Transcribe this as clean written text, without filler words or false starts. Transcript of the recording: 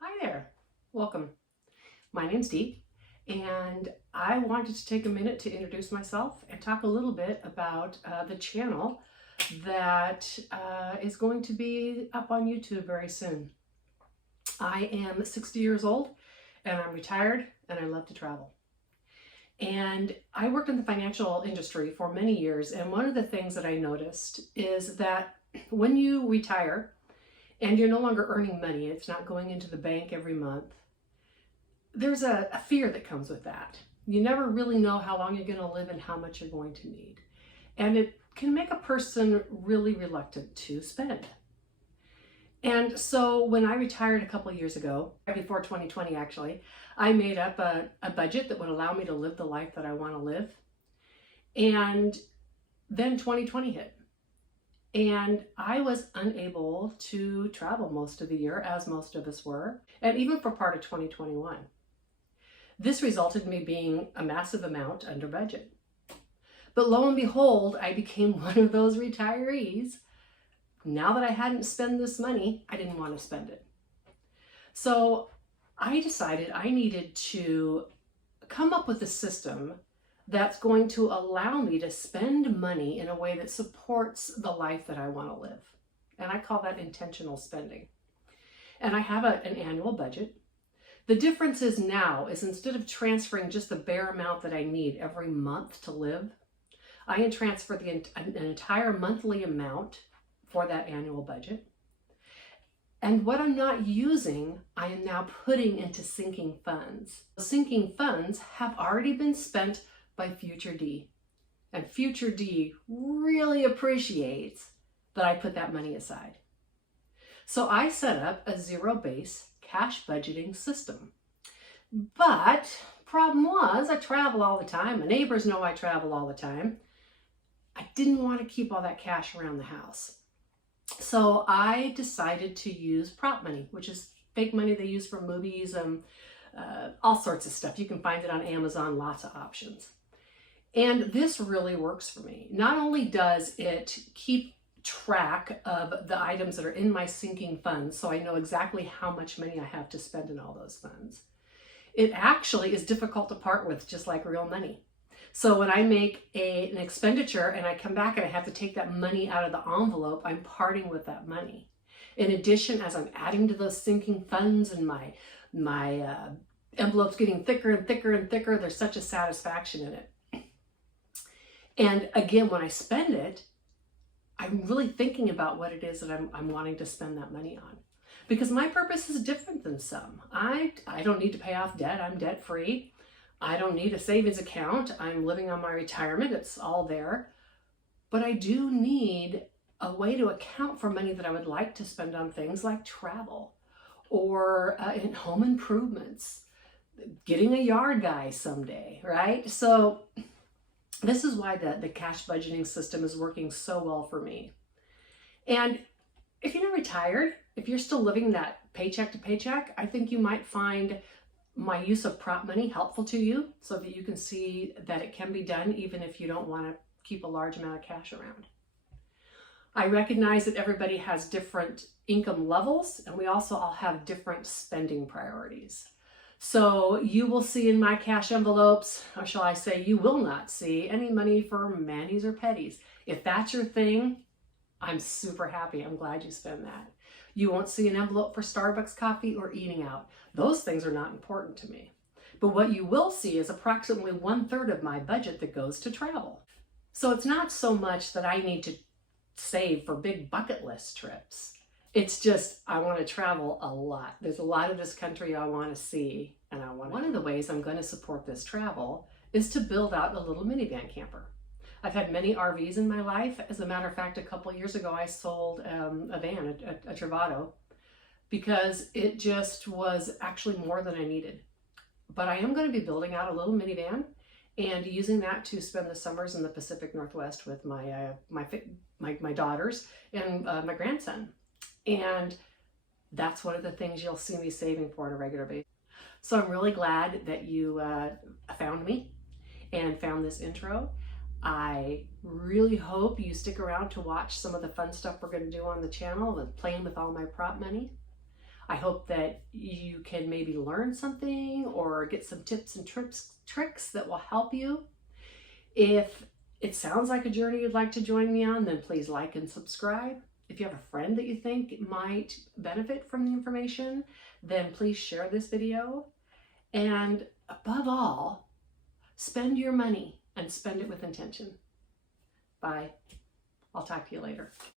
Hi there, welcome. My name's Dee, and I wanted to take a minute to introduce myself and talk a little bit about the channel that is going to be up on YouTube very soon. I am 60 years old and I'm retired and I love to travel. And I worked in the financial industry for many years, and one of the things that I noticed is that when you retire and you're no longer earning money, it's not going into the bank every month, there's a fear that comes with that. You never really know how long you're going to live and how much you're going to need. And it can make a person really reluctant to spend. And so when I retired a couple of years ago, right before 2020 actually, I made up a budget that would allow me to live the life that I want to live. And then 2020 hit. And I was unable to travel most of the year, as most of us were, and even for part of 2021. This resulted in me being a massive amount under budget. But lo and behold, I became one of those retirees. Now that I hadn't spent this money, I didn't want to spend it. So I decided I needed to come up with a system that's going to allow me to spend money in a way that supports the life that I want to live. And I call that intentional spending. And I have an annual budget. The difference is now is instead of transferring just the bare amount that I need every month to live, I can transfer an entire monthly amount for that annual budget. And what I'm not using, I am now putting into sinking funds. Sinking funds have already been spent by Future D. And Future D really appreciates that I put that money aside. So I set up a zero-base cash budgeting system. But problem was, I travel all the time. My neighbors know I travel all the time. I didn't want to keep all that cash around the house. So I decided to use prop money, which is fake money they use for movies and all sorts of stuff. You can find it on Amazon, lots of options. And this really works for me. Not only does it keep track of the items that are in my sinking funds, so I know exactly how much money I have to spend in all those funds, it actually is difficult to part with, just like real money. So when I make an expenditure and I come back and I have to take that money out of the envelope, I'm parting with that money. In addition, as I'm adding to those sinking funds and my envelope's getting thicker and thicker and thicker, there's such a satisfaction in it. And again, when I spend it, I'm really thinking about what it is that I'm wanting to spend that money on. Because my purpose is different than some. I don't need to pay off debt. I'm debt free. I don't need a savings account. I'm living on my retirement. It's all there. But I do need a way to account for money that I would like to spend on things like travel or in home improvements, getting a yard guy someday, right? So this is why the cash budgeting system is working so well for me. And if you're not retired, if you're still living that paycheck to paycheck, I think you might find my use of prop money helpful to you so that you can see that it can be done even if you don't want to keep a large amount of cash around. I recognize that everybody has different income levels, and we also all have different spending priorities. So you will see in my cash envelopes, or shall I say, you will not see any money for manis or petties. If that's your thing, I'm super happy. I'm glad you spend that. You won't see an envelope for Starbucks coffee or eating out. Those things are not important to me. But what you will see is approximately 1/3 of my budget that goes to travel. So it's not so much that I need to save for big bucket list trips. It's just, I want to travel a lot. There's a lot of this country I want to see, and one of the ways I'm going to support this travel is to build out a little minivan camper. I've had many RVs in my life. As a matter of fact, a couple of years ago, I sold a van, a Travado, because it just was actually more than I needed. But I am going to be building out a little minivan and using that to spend the summers in the Pacific Northwest with my daughters and my grandson. And that's one of the things you'll see me saving for on a regular basis. So I'm really glad that you found me and found this intro. I really hope you stick around to watch some of the fun stuff we're going to do on the channel and playing with all my prop money. I hope that you can maybe learn something or get some tips and tricks that will help you. If it sounds like a journey you'd like to join me on, then please like and subscribe. If you have a friend that you think might benefit from the information, then please share this video. And above all, spend your money and spend it with intention. Bye. I'll talk to you later.